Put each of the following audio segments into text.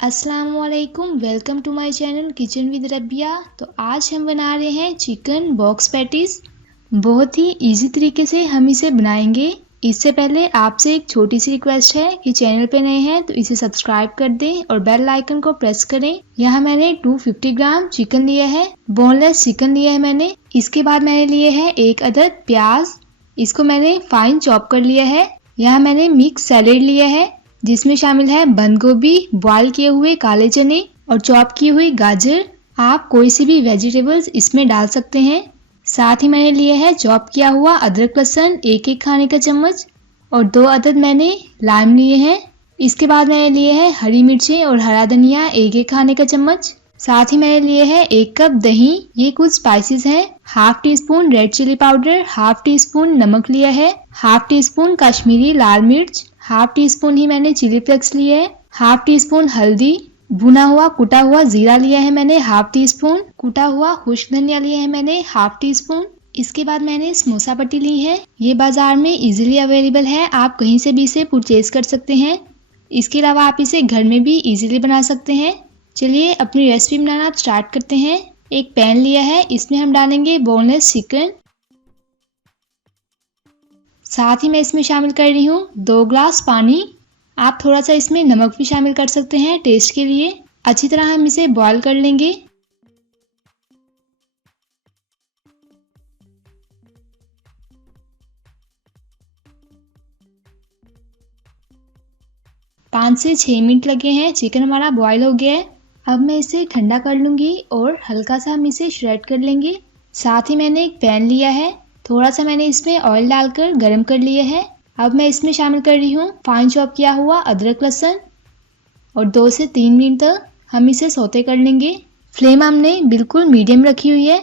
अस्सलामुअलैकुम, welcome to my channel kitchen with Rabia. तो आज हम बना रहे हैं चिकन बॉक्स पैटीज। बहुत ही इजी तरीके से हम इसे बनाएंगे। इससे पहले आपसे एक छोटी सी रिक्वेस्ट है कि चैनल पे नए हैं तो इसे सब्सक्राइब कर दें और बेल आइकन को प्रेस करें। यहाँ मैंने 250 ग्राम चिकन लिया है, बोनलेस चिकन लिया है मैंने। इसके बाद मैंने लिए है एक अदद प्याज, इसको मैंने फाइन चॉप कर लिया है। यहाँ मैंने मिक्स सैलेड लिया है जिसमें शामिल है बंद गोभी, बॉयल किए हुए काले चने और चॉप की हुई गाजर। आप कोई सी भी वेजिटेबल्स इसमें डाल सकते हैं। साथ ही मैंने लिए है चॉप किया हुआ अदरक लहसुन एक खाने का चम्मच और 2 अदद मैंने लाइम लिए हैं। इसके बाद मैंने लिए है हरी मिर्चें और हरा धनिया एक खाने का चम्मच। साथ ही मैंने लिए है 1 कप दही। ये कुछ स्पाइसेस हैं। Half teaspoon red chili powder, half teaspoon नमक लिया है, हाफ टी स्पून कश्मीरी लाल मिर्च, हाफ टी स्पून ही मैंने चिली फ्लेक्स लिए है, हाफ टी स्पून हल्दी, भुना हुआ कुटा हुआ जीरा लिया है मैंने हाफ टी स्पून, कुटा हुआ खुश्क धनिया लिया है मैंने हाफ टी स्पून। इसके बाद मैंने समोसा पट्टी ली है। ये बाजार में इजीली अवेलेबल है, आप कहीं से भी इसे परचेज कर सकते हैं। इसके अलावा आप इसे घर में भी इजीली बना सकते हैं। चलिए अपनी रेसिपी बनाना स्टार्ट करते हैं। एक पैन लिया है, इसमें हम डालेंगे बोनलेस चिकन। साथ ही मैं इसमें शामिल कर रही हूँ 2 ग्लास पानी। आप थोड़ा सा इसमें नमक भी शामिल कर सकते हैं टेस्ट के लिए। अच्छी तरह हम इसे बॉईल कर लेंगे। पाँच से 6 मिनट लगे हैं, चिकन हमारा बॉईल हो गया है। अब मैं इसे ठंडा कर लूंगी और हल्का सा हम इसे श्रेड कर लेंगे। साथ ही मैंने एक पैन लिया है, थोड़ा सा मैंने इसमें ऑयल डालकर गरम कर लिया है। अब मैं इसमें शामिल कर रही हूँ फाइन चॉप किया हुआ अदरक लहसुन और 2 से 3 मिनट तक हम इसे सौते कर लेंगे। फ्लेम हमने बिल्कुल मीडियम रखी हुई है।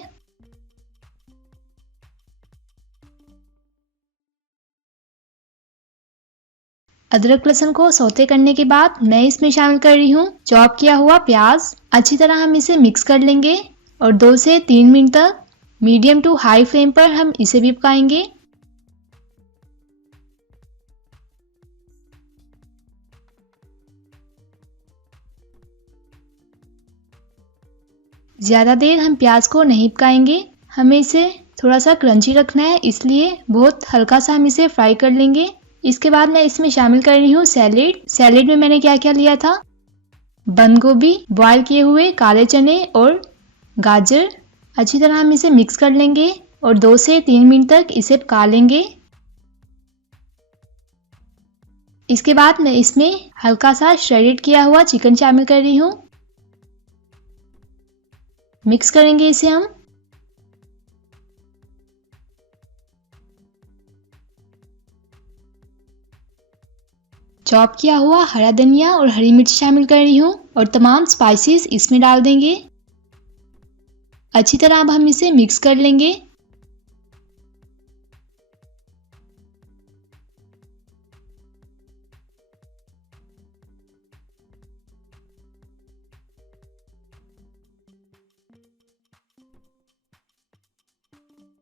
अदरक लहसुन को सौते करने के बाद मैं इसमें शामिल कर रही हूँ चॉप किया हुआ प्याज। अच्छी तरह हम इसे मिक्स कर लेंगे और 2 से 3 मिनट तक मीडियम टू हाई फ्लेम पर हम इसे भी पकाएंगे। ज़्यादा देर हम प्याज को नहीं पकाएंगे, हमें इसे थोड़ा सा क्रंची रखना है, इसलिए बहुत हल्का सा हम इसे फ्राई कर लेंगे। इसके बाद मैं इसमें शामिल कर रही हूँ सैलेड। सैलेड में मैंने क्या क्या लिया था, बंद गोभी, बॉयल किए हुए काले चने और गाजर। अच्छी तरह हम इसे मिक्स कर लेंगे और 2 से 3 मिनट तक इसे पका लेंगे। इसके बाद मैं इसमें हल्का सा श्रेडेड किया हुआ चिकन शामिल कर रही हूँ। मिक्स करेंगे इसे हम। चॉप किया हुआ हरा धनिया और हरी मिर्च शामिल कर रही हूँ और तमाम स्पाइसेस इसमें डाल देंगे। अच्छी तरह अब हम इसे मिक्स कर लेंगे।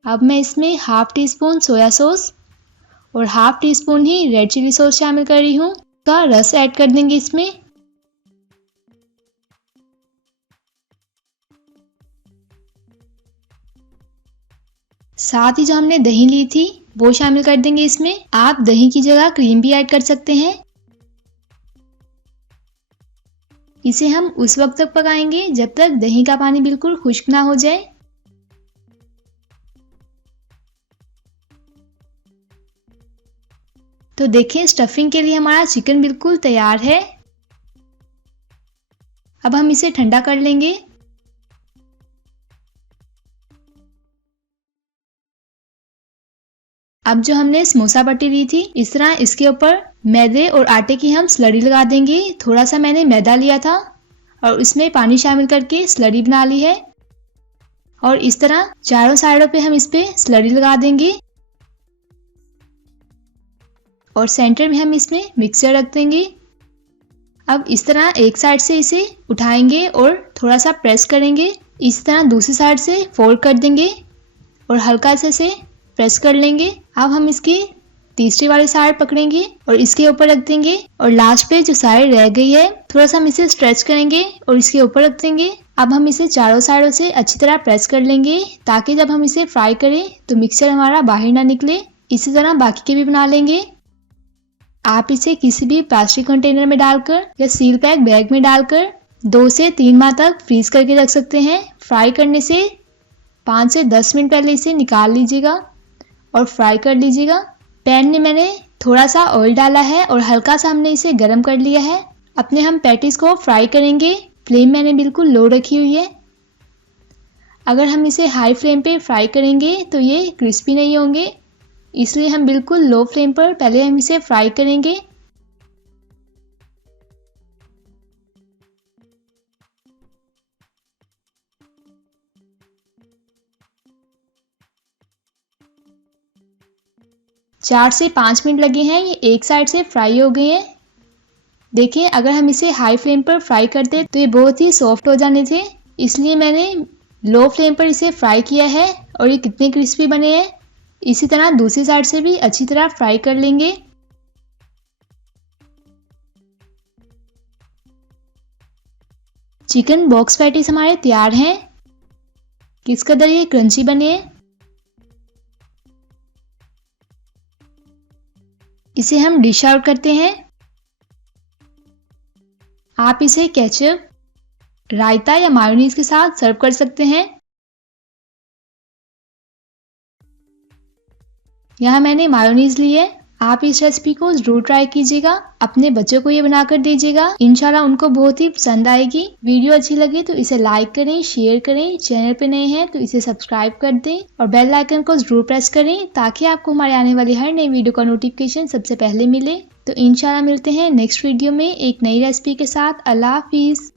अब मैं इसमें half tea spoon soya sauce और हाफ टी स्पून ही रेड चिली सॉस शामिल कर रही हूँ। का रस ऐड कर देंगे इसमें। साथ ही जो हमने दही ली थी वो शामिल कर देंगे इसमें। आप दही की जगह क्रीम भी ऐड कर सकते हैं। इसे हम उस वक्त तक पकाएंगे जब तक दही का पानी बिल्कुल खुश्क ना हो जाए। तो देखिए स्टफिंग के लिए हमारा चिकन बिल्कुल तैयार है। अब हम इसे ठंडा कर लेंगे। अब जो हमने समोसा पट्टी ली थी, इस तरह इसके ऊपर मैदे और आटे की हम स्लरी लगा देंगे। थोड़ा सा मैंने मैदा लिया था और इसमें पानी शामिल करके स्लरी बना ली है और इस तरह चारों साइडों पे हम इस पे स्लरी लगा देंगे और सेंटर में हम इसमें मिक्सचर रख देंगे। अब इस तरह एक साइड से इसे उठाएंगे और थोड़ा सा प्रेस करेंगे। इस तरह दूसरी साइड से फोल्ड कर देंगे और हल्का से इसे प्रेस कर लेंगे। अब हम इसकी तीसरी वाली साइड पकड़ेंगे और इसके ऊपर रख देंगे और लास्ट पे जो साइड रह गई है थोड़ा सा हम इसे स्ट्रेच करेंगे और इसके ऊपर रख देंगे। अब हम इसे चारों साइडों से अच्छी तरह प्रेस कर लेंगे ताकि जब हम इसे फ्राई करें तो मिक्सचर हमारा बाहर ना निकले। इसी तरह बाकी के भी बना लेंगे। आप इसे किसी भी प्लास्टिक कंटेनर में डालकर या सील पैक बैग में डालकर 2 से 3 माह तक फ्रीज करके रख सकते हैं। फ्राई करने से 5 से 10 मिनट पहले इसे निकाल लीजिएगा और फ्राई कर लीजिएगा। पैन में मैंने थोड़ा सा ऑयल डाला है और हल्का सा हमने इसे गर्म कर लिया है। अपने हम पैटीज को फ्राई करेंगे। फ्लेम मैंने बिल्कुल लो रखी हुई है। अगर हम इसे हाई फ्लेम पे फ्राई करेंगे तो ये क्रिस्पी नहीं होंगे, इसलिए हम बिल्कुल लो फ्लेम पर पहले हम इसे फ्राई करेंगे। चार से 5 मिनट लगे हैं, ये एक साइड से फ्राई हो गए हैं। देखिए अगर हम इसे हाई फ्लेम पर फ्राई करते तो ये बहुत ही सॉफ्ट हो जाने थे, इसलिए मैंने लो फ्लेम पर इसे फ्राई किया है और ये कितने क्रिस्पी बने हैं। इसी तरह दूसरी साइड से भी अच्छी तरह फ्राई कर लेंगे। चिकन बॉक्स पैटीज हमारे तैयार हैं। किस कदर ये क्रंची बने हैं। इसे हम डिश आउट करते हैं। आप इसे केचप, रायता या मायोनीज के साथ सर्व कर सकते हैं। यहाँ मैंने मायोनीज ली है। आप इस रेसिपी को जरूर ट्राई कीजिएगा, अपने बच्चों को ये बनाकर दीजिएगा, इंशाल्लाह उनको बहुत ही पसंद आएगी। वीडियो अच्छी लगे तो इसे लाइक करें, शेयर करें, चैनल पे नए हैं तो इसे सब्सक्राइब कर दें और बेल आइकन को जरूर प्रेस करें ताकि आपको हमारे आने वाली हर नई वीडियो का नोटिफिकेशन सबसे पहले मिले। तो इंशाल्लाह मिलते हैं नेक्स्ट वीडियो में एक नई रेसिपी के साथ। अल्लाह हाफिज।